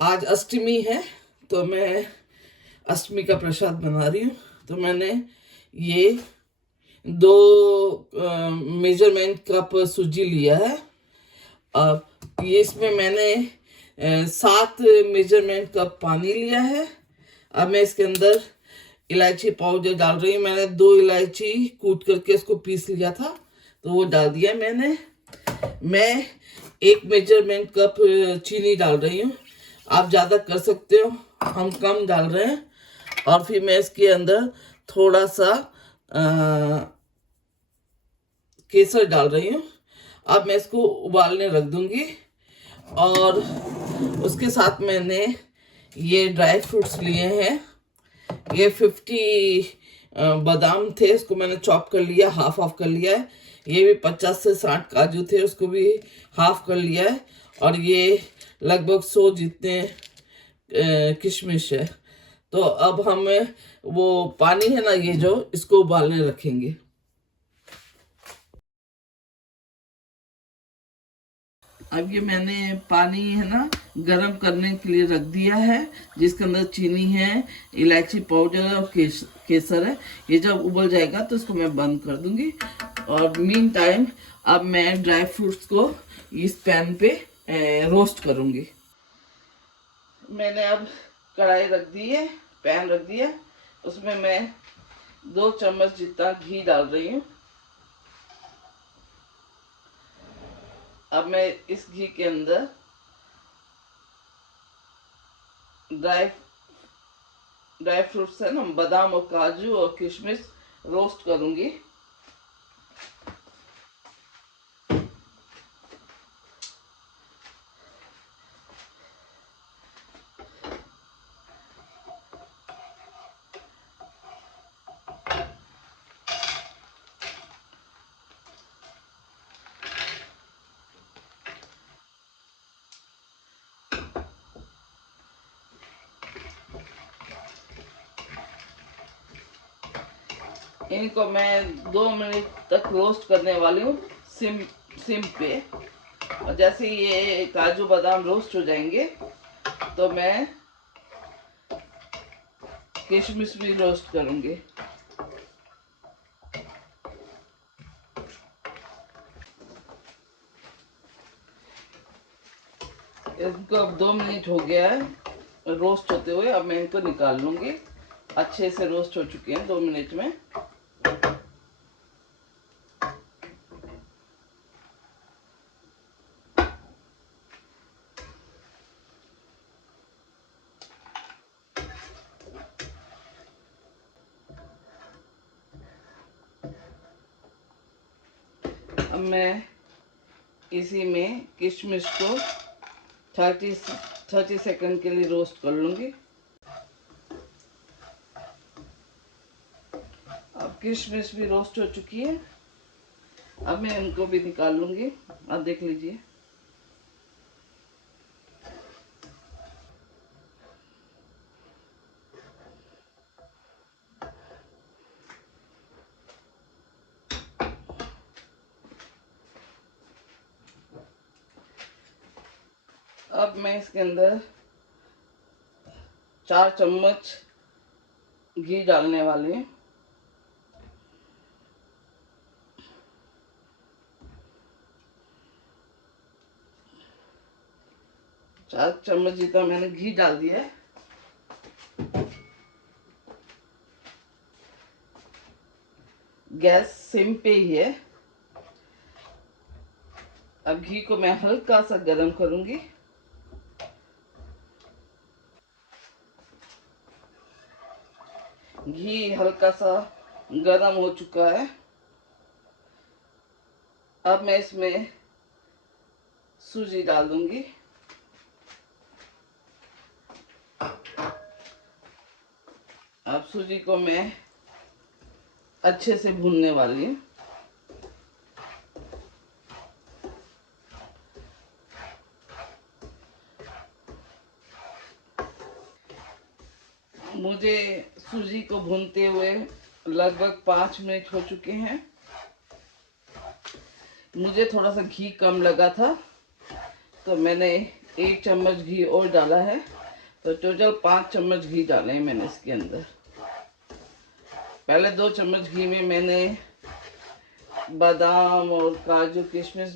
आज अष्टमी है तो मैं अष्टमी का प्रसाद बना रही हूँ। तो मैंने ये 2 मेजरमेंट कप सूजी लिया है। अब ये इसमें मैंने 7 मेजरमेंट कप पानी लिया है। अब मैं इसके अंदर इलायची पाउडर डाल रही हूँ। मैंने 2 इलायची कूट करके इसको पीस लिया था, तो वो डाल दिया मैंने। मैं 1 मेजरमेंट कप चीनी डाल रही हूँ। आप ज़्यादा कर सकते हो, हम कम डाल रहे हैं। और फिर मैं इसके अंदर थोड़ा सा केसर डाल रही हूँ। अब मैं इसको उबालने रख दूंगी। और उसके साथ मैंने ये ड्राई फ्रूट्स लिए हैं। ये 50 बादाम थे, इसको मैंने चॉप कर लिया, हाफ ऑफ कर लिया है। ये भी 50 से 60 काजू थे, उसको भी हाफ कर लिया है। और ये लगभग 100 जितने किशमिश है। तो अब हम वो पानी है ना, ये जो, इसको उबालने रखेंगे। अब ये मैंने पानी है ना गरम करने के लिए रख दिया है, जिसके अंदर चीनी है, इलायची पाउडर और केसर है। ये जब उबल जाएगा तो इसको मैं बंद कर दूंगी। और मीन टाइम अब मैं ड्राई फ्रूट्स को इस पैन पे रोस्ट करूंगी। मैंने अब कढ़ाई रख दी है, पैन रख दिया। उसमें मैं 2 चम्मच जितना घी डाल रही हूँ। अब मैं इस घी के अंदर ड्राई फ्रूट्स है ना, बादाम और काजू और किशमिश रोस्ट करूंगी। इनको मैं 2 मिनट तक रोस्ट करने वाली हूँ, सिम सिम पे। और जैसे ये काजू बादाम रोस्ट हो जाएंगे तो मैं किशमिश भी रोस्ट करूंगी। इनको अब 2 मिनट हो गया है रोस्ट होते हुए। अब मैं इनको निकाल लूंगी। अच्छे से रोस्ट हो चुके हैं 2 मिनट में। अब मैं इसी में किशमिश को 30 सेकंड के लिए रोस्ट कर लूंगी। अब किशमिश भी रोस्ट हो चुकी है। अब मैं इनको भी निकाल लूंगी। अब देख लीजिए। अब मैं इसके अंदर 4 चम्मच घी डालने वाली हूँ। चार चम्मच जितना मैंने घी डाल दिया है। गैस सिम पे ही है। अब घी को मैं हल्का सा गरम करूंगी। घी हल्का सा गरम हो चुका है। अब मैं इसमें सूजी डाल दूंगी। अब सूजी को मैं अच्छे से भूनने वाली हूँ। मुझे सूजी को भूनते हुए लगभग 5 मिनट हो चुके हैं। मुझे थोड़ा सा घी कम लगा था तो मैंने 1 चम्मच घी और डाला है, तो टोटल 5 चम्मच घी डाले हैं मैंने इसके अंदर। पहले 2 चम्मच घी में मैंने बादाम और काजू किशमिश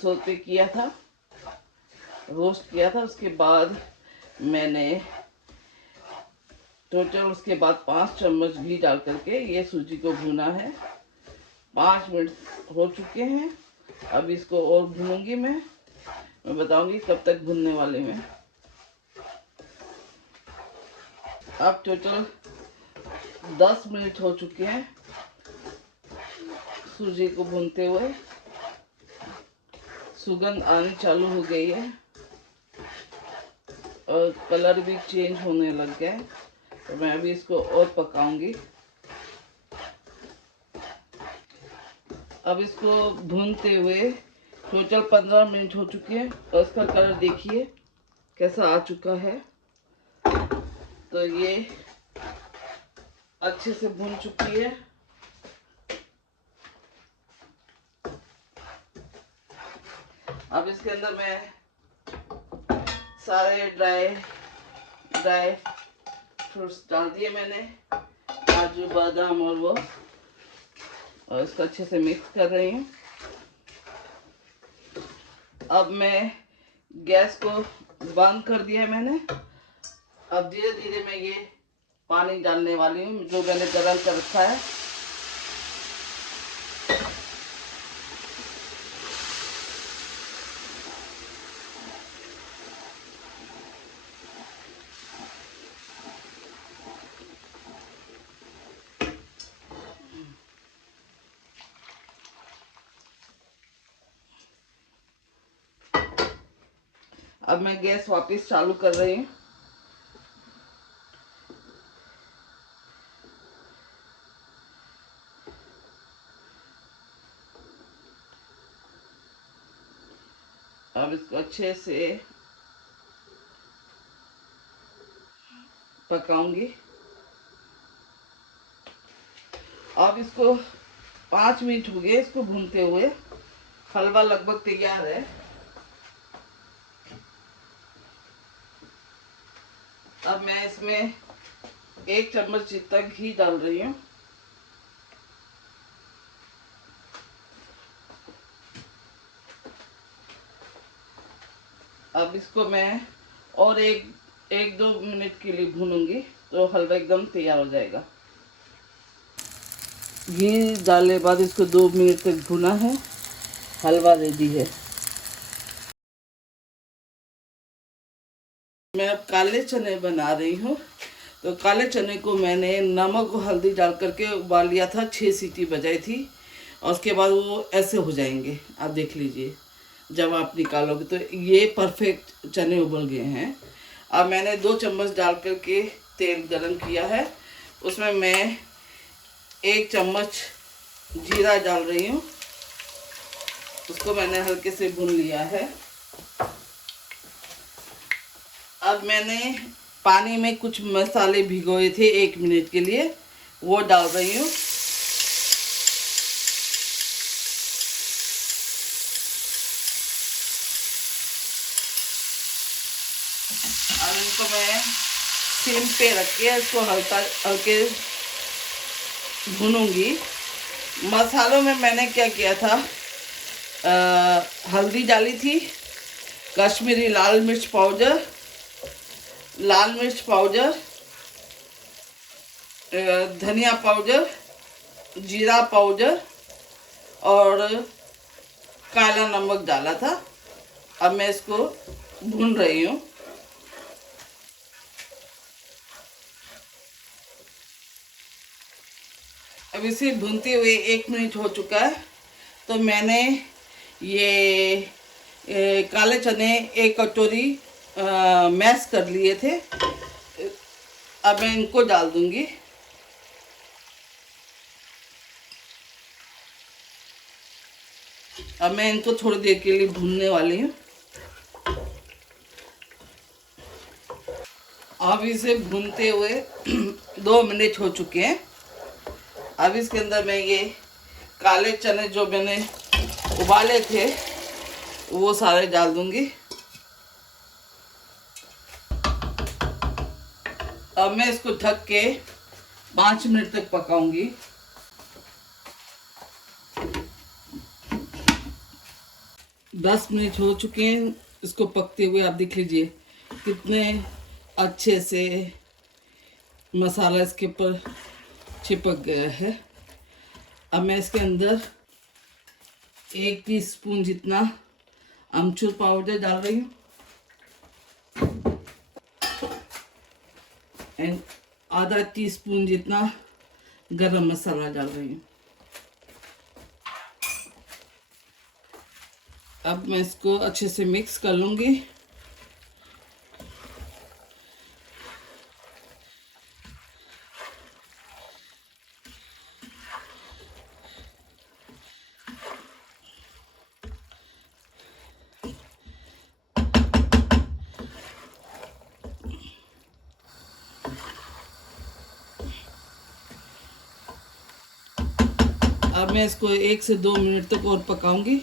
सौते किया था, रोस्ट किया था। उसके बाद मैंने टोटल उसके बाद 5 चम्मच घी डाल करके ये सूजी को भुना है। 5 मिनट हो चुके हैं। अब इसको और भूनूंगी मैं बताऊंगी कब तक भूनने वाले में। अब टोटल 10 मिनट हो चुके हैं सूजी को भूनते हुए। सुगंध आनी चालू हो गई है और कलर भी चेंज होने लग गया है, तो मैं अभी इसको और पकाऊंगी। अब इसको भूनते हुए टोटल 15 मिनट हो चुके हैं और इसका कलर देखिए कैसा आ चुका है। तो ये अच्छे से भून चुकी है। अब इसके अंदर मैं सारे ड्राई फ्रूट्स डाल दिए मैंने, काजू बादाम और इसको अच्छे से मिक्स कर रही हूँ। अब मैं गैस को बंद कर दिया है मैंने। अब धीरे धीरे मैं ये पानी डालने वाली हूँ जो मैंने गरम कर रखा है। अब मैं गैस वापस चालू कर रही हूँ। अब इसको अच्छे से पकाऊंगी। अब इसको 5 मिनट हो गए इसको भूनते हुए। हलवा लगभग तैयार है। अब मैं इसमें 1 चम्मच जितना घी डाल रही हूँ। अब इसको मैं और एक दो मिनट के लिए भूनूंगी तो हलवा एकदम तैयार हो जाएगा। घी डालने के बाद इसको 2 मिनट तक भुना है। हलवा रेडी है। मैं अब काले चने बना रही हूँ। तो काले चने को मैंने नमक और हल्दी डाल करके उबाल लिया था, 6 सीटी बजाई थी और उसके बाद वो ऐसे हो जाएंगे। आप देख लीजिए जब आप निकालोगे तो ये परफेक्ट चने उबल गए हैं। अब मैंने 2 चम्मच डाल करके तेल गरम किया है। उसमें मैं 1 चम्मच जीरा डाल रही हूँ। उसको मैंने हल्के से भून लिया है। अब मैंने पानी में कुछ मसाले भिगोए थे 1 मिनट के लिए, वो डाल रही हूँ। अब इनको मैं सिम पे रख के इसको हल्के भूनूंगी। मसालों में मैंने क्या किया था, हल्दी डाली थी, कश्मीरी लाल मिर्च पाउडर, धनिया पाउडर, जीरा पाउडर और काला नमक डाला था। अब मैं इसको भून रही हूँ। अब इसे भूनते हुए 1 मिनट हो चुका है। तो मैंने ये काले चने 1 कटोरी मैश कर लिए थे। अब मैं इनको डाल दूंगी। अब मैं इनको थोड़ी देर के लिए भूनने वाली हूँ। अब इसे भूनते हुए 2 मिनट हो चुके हैं। अब इसके अंदर मैं ये काले चने जो मैंने उबाले थे वो सारे डाल दूंगी। अब मैं इसको ढक के 5 मिनट तक पकाऊंगी। 10 मिनट हो चुके हैं इसको पकते हुए। आप देख लीजिए कितने अच्छे से मसाला इसके ऊपर चिपक गया है। अब मैं इसके अंदर 1 टीस्पून जितना अमचूर पाउडर डाल रही हूँ एंड आधा टीस्पून जितना गरम मसाला डाल रही हूँ। अब मैं इसको अच्छे से मिक्स कर लूँगी। अब मैं इसको 1 से 2 मिनट तक और पकाऊंगी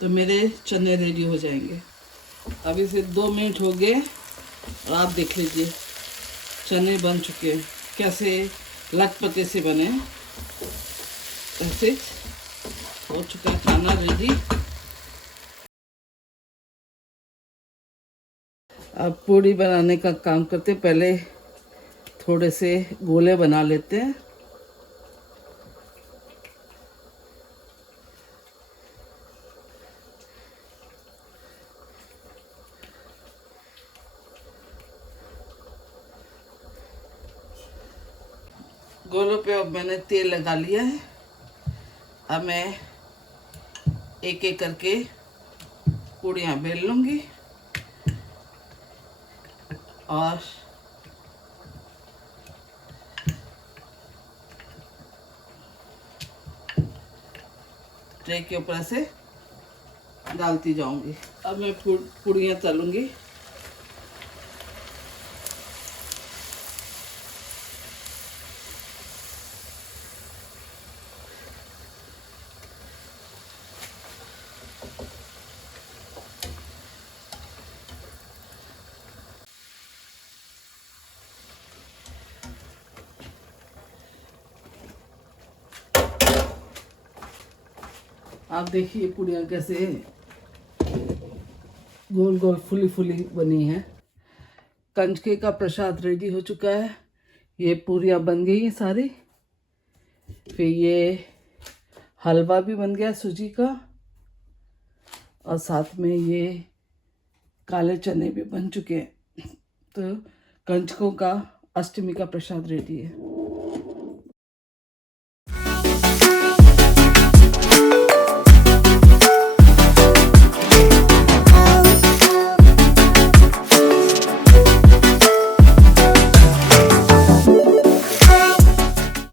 तो मेरे चने रेडी हो जाएंगे। अब इसे 2 मिनट हो गए और आप देख लीजिए चने बन चुके हैं। कैसे लटपटे से बने, ऐसे हो चुका है खाना रेडी। अब पूड़ी बनाने का काम करते, पहले थोड़े से गोले बना लेते हैं। गोलों पे अब मैंने तेल लगा लिया है। अब मैं एक एक करके पूड़ियाँ बेल लूँगी और ट्रे के ऊपर से डालती जाऊंगी। अब मैं पूड़ियाँ तलूंगी। आप देखिए पूड़ियाँ कैसे गोल गोल फुली फुली बनी है। कंजके का प्रसाद रेडी हो चुका है। ये पूड़ियाँ बन गई हैं सारी। फिर ये हलवा भी बन गया सूजी का और साथ में ये काले चने भी बन चुके हैं। तो कंजकों का अष्टमी का प्रसाद रेडी है।